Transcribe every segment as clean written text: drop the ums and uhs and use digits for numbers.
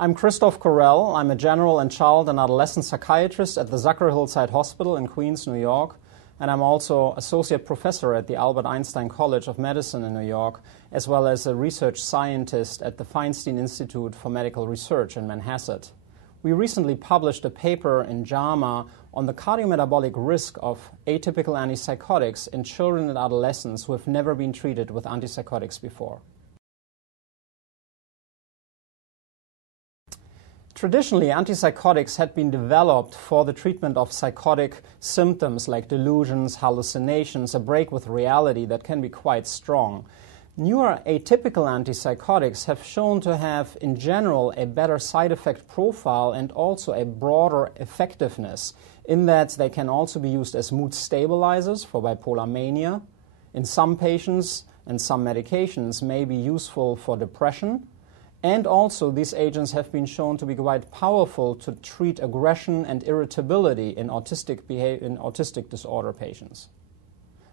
I'm Christoph Correll. I'm a general and child and adolescent psychiatrist at the Zucker-Hillside Hospital in Queens, New York. And I'm also associate professor at the Albert Einstein College of Medicine in New York, as well as a research scientist at the Feinstein Institute for Medical Research in Manhasset. We recently published a paper in JAMA on the cardiometabolic risk of atypical antipsychotics in children and adolescents who have never been treated with antipsychotics before. Traditionally, antipsychotics had been developed for the treatment of psychotic symptoms like delusions, hallucinations, a break with reality that can be quite strong. Newer atypical antipsychotics have shown to have, in general, a better side effect profile and also a broader effectiveness, in that they can also be used as mood stabilizers for bipolar mania. In some patients and some medications may be useful for depression. And also, these agents have been shown to be quite powerful to treat aggression and irritability in autistic disorder patients.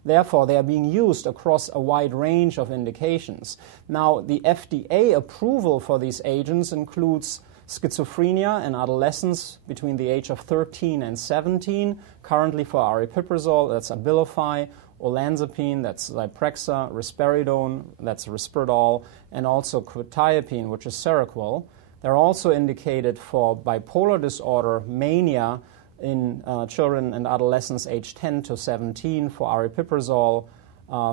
Therefore, they are being used across a wide range of indications. Now, the FDA approval for these agents includes schizophrenia in adolescents between the age of 13 and 17, currently for aripiprazole, that's Abilify, olanzapine, that's Zyprexa, risperidone, that's Risperdal, and also quetiapine, which is Seroquel. They're also indicated for bipolar disorder, mania, in children and adolescents aged 10 to 17, for aripiprazole,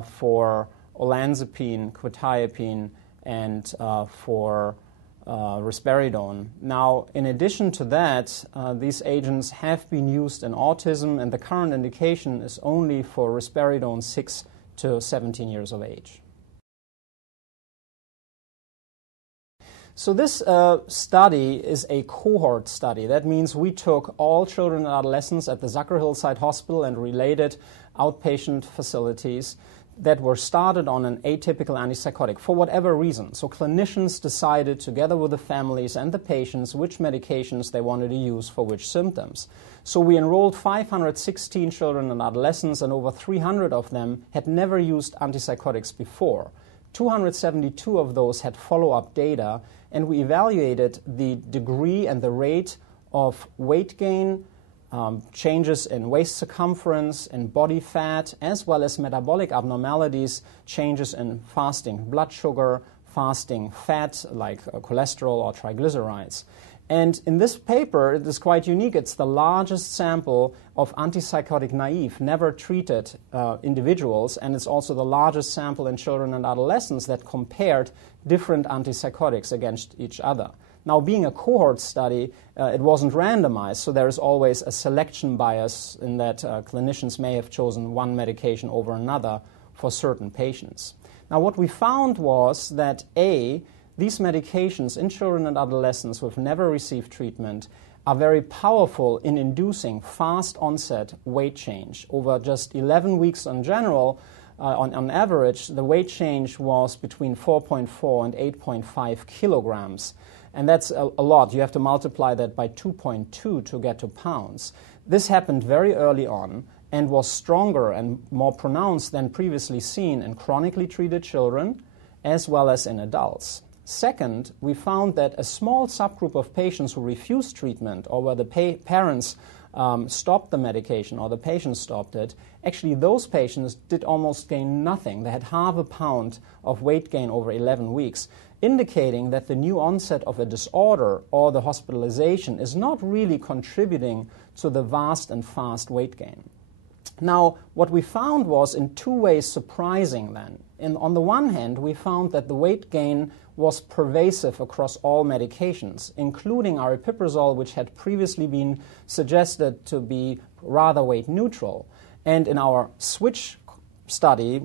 for olanzapine, quetiapine, and for risperidone. Now, in addition to that, these agents have been used in autism, and the current indication is only for risperidone 6 to 17 years of age. So this study is a cohort study. That means we took all children and adolescents at the Zucker-Hillside Hospital and related outpatient facilities that were started on an atypical antipsychotic for whatever reason. So clinicians decided together with the families and the patients which medications they wanted to use for which symptoms. So we enrolled 516 children and adolescents, and over 300 of them had never used antipsychotics before. 272 of those had follow-up data, and we evaluated the degree and the rate of weight gain, changes in waist circumference, in body fat, as well as metabolic abnormalities, changes in fasting blood sugar, fasting fat like cholesterol or triglycerides. And in this paper, it is quite unique. It's the largest sample of antipsychotic naive, never treated individuals, and it's also the largest sample in children and adolescents that compared different antipsychotics against each other. Now, being a cohort study, it wasn't randomized, so there is always a selection bias in that clinicians may have chosen one medication over another for certain patients. Now, what we found was that these medications in children and adolescents who have never received treatment are very powerful in inducing fast onset weight change. Over just 11 weeks in general, on average, the weight change was between 4.4 and 8.5 kilograms. And that's a lot. You have to multiply that by 2.2 to get to pounds. This happened very early on and was stronger and more pronounced than previously seen in chronically treated children as well as in adults. Second, we found that a small subgroup of patients who refused treatment or where the parents stopped the medication or the patient stopped it, actually those patients did almost gain nothing. They had half a pound of weight gain over 11 weeks, indicating that the new onset of a disorder or the hospitalization is not really contributing to the vast and fast weight gain. Now, what we found was in two ways surprising then. On the one hand, we found that the weight gain was pervasive across all medications, including aripiprazole, which had previously been suggested to be rather weight neutral. And in our switch study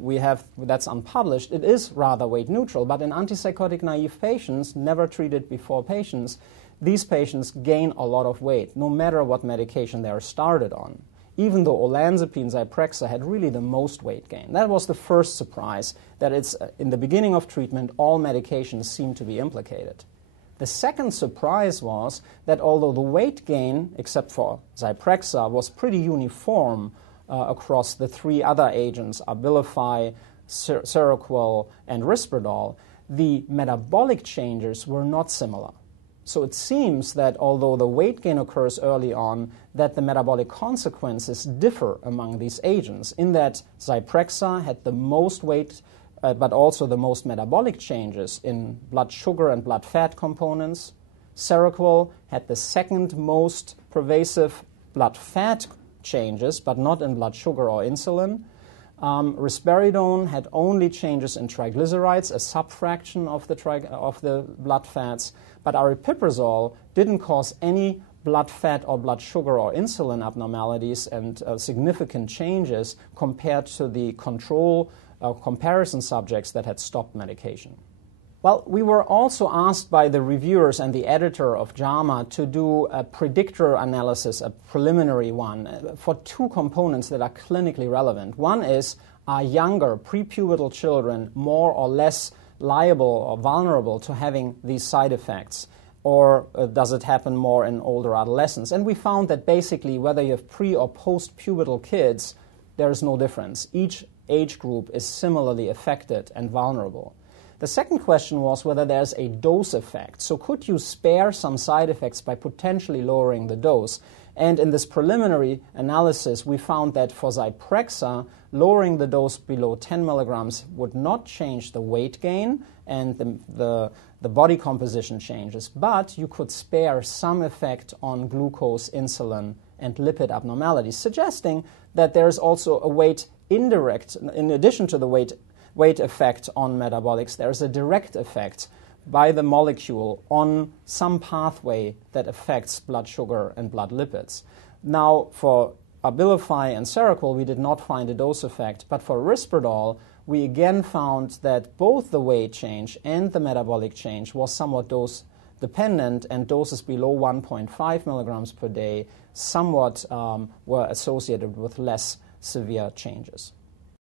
that's unpublished, it is rather weight neutral, but in antipsychotic naive patients, never treated before patients, these patients gain a lot of weight, no matter what medication they are started on, even though olanzapine, Zyprexa had really the most weight gain. That was the first surprise, that it's in the beginning of treatment, all medications seem to be implicated. The second surprise was that although the weight gain, except for Zyprexa, was pretty uniform across the three other agents, Abilify, Seroquel, and Risperdal, the metabolic changes were not similar. So it seems that although the weight gain occurs early on, that the metabolic consequences differ among these agents, in that Zyprexa had the most weight but also the most metabolic changes in blood sugar and blood fat components. Seroquel had the second most pervasive blood fat changes, but not in blood sugar or insulin. Risperidone had only changes in triglycerides, a subfraction of the blood fats, but aripiprazole didn't cause any blood fat or blood sugar or insulin abnormalities and significant changes compared to the control comparison subjects that had stopped medication. Well, we were also asked by the reviewers and the editor of JAMA to do a predictor analysis, a preliminary one, for two components that are clinically relevant. One is, are younger prepubertal children more or less liable or vulnerable to having these side effects, or does it happen more in older adolescents? And we found that basically whether you have pre- or post-pubertal kids, there is no difference. Each age group is similarly affected and vulnerable. The second question was whether there's a dose effect. So could you spare some side effects by potentially lowering the dose? And in this preliminary analysis, we found that for Zyprexa, lowering the dose below 10 milligrams would not change the weight gain and the body composition changes, but you could spare some effect on glucose, insulin, and lipid abnormalities, suggesting that there's also a weight indirect, in addition to the weight effect on metabolics, there's a direct effect by the molecule on some pathway that affects blood sugar and blood lipids. Now, for Abilify and Seroquel, we did not find a dose effect, but for Risperdal, we again found that both the weight change and the metabolic change was somewhat dose dependent, and doses below 1.5 milligrams per day somewhat were associated with less severe changes.